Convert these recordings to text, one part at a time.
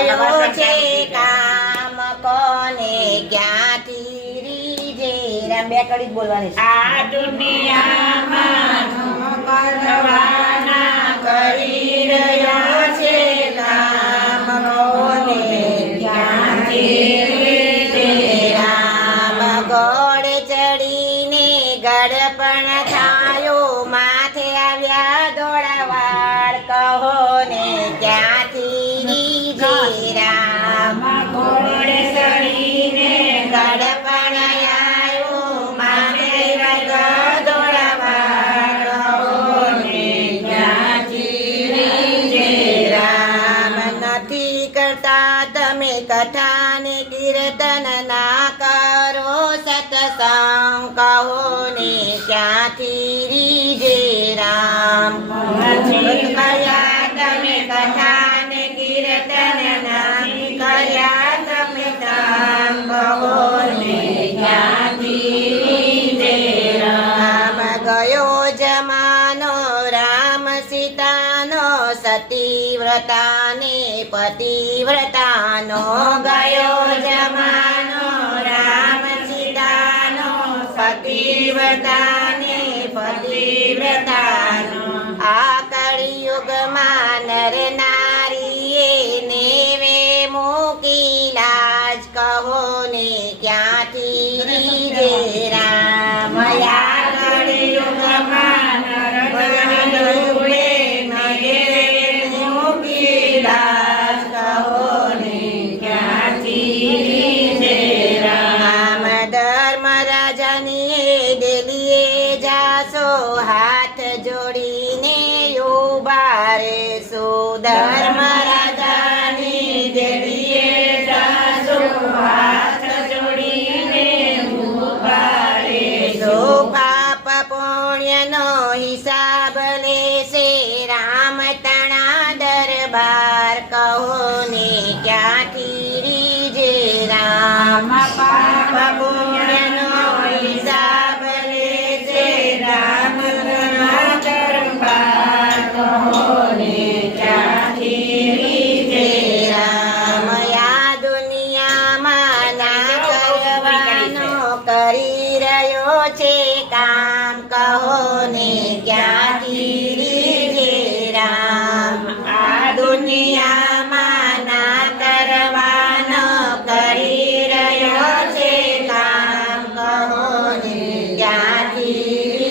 રહ્યો છે કામ ક્યાંથી રીજે રામ બે કડી બોલવાની આ દુનિયામાં કરવાના કરી રહ્યો છે કામ કોને ક્યાંથી તમે કથાને કીર્તન ના કરો સતસંગ કહો ને ક્યાંથી રીજે રામ. કર્યા તમે કથા સતીવ્રતાને પતિવ્રતાનો ગયો જમાનો, રામ સીતાનો પતિવ્રતાને પતિવ્રતાનો. આ કળિયુગમાં નર નારીએ નેવે મૂકી લાજ કહો ને ક્યાંથી રીજે રાજાની દેલીએ જાસો હાથ જોડીને ઊભા રેસો ધર્મ રાજાની દેલીએ જાસો હાથ રામ તણા દરબાર કહો ક્યાંથી રીજે રામ પાપ પુણ્યનો છે કામ કહો ને ક્યાંથી રામ? આ દુનિયામાં ના કરવાનો કરી રહ્યો છે કામ કહો ને ક્યાંથી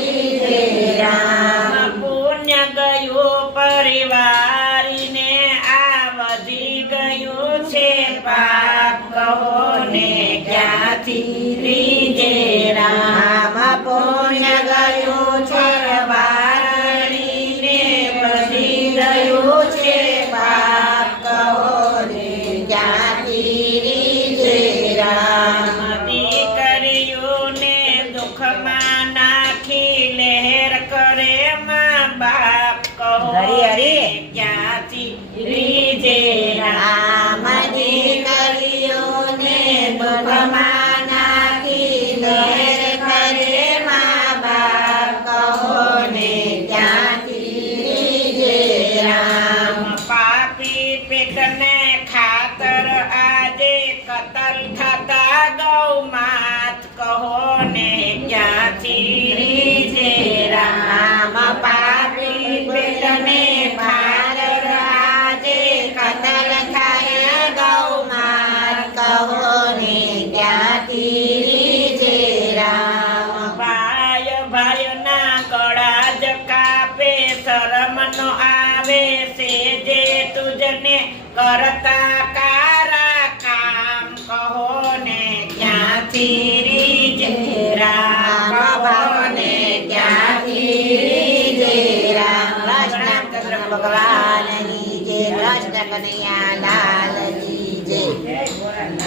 રામ? પુણ્ય ગયું, પરિવારીને આ વધી ગયું છે. પાપ કહો ને ક્યાંથી દીકરીઓને દુઃખમાં નાખી લહેર કરે માં બાપ. કહો હરી, હરી. ક્યાંથી? રીજે રામ દીકરીઓને દુઃખમાં કરતા કારા કામ કહો ને ક્યાંથી રીજે રામ રામ કહો ભવને ક્યાંથી રીજે રામ કૃષ્ણ ભગવાનની જય કૃષ્ણ કનૈયા લાલજી જય.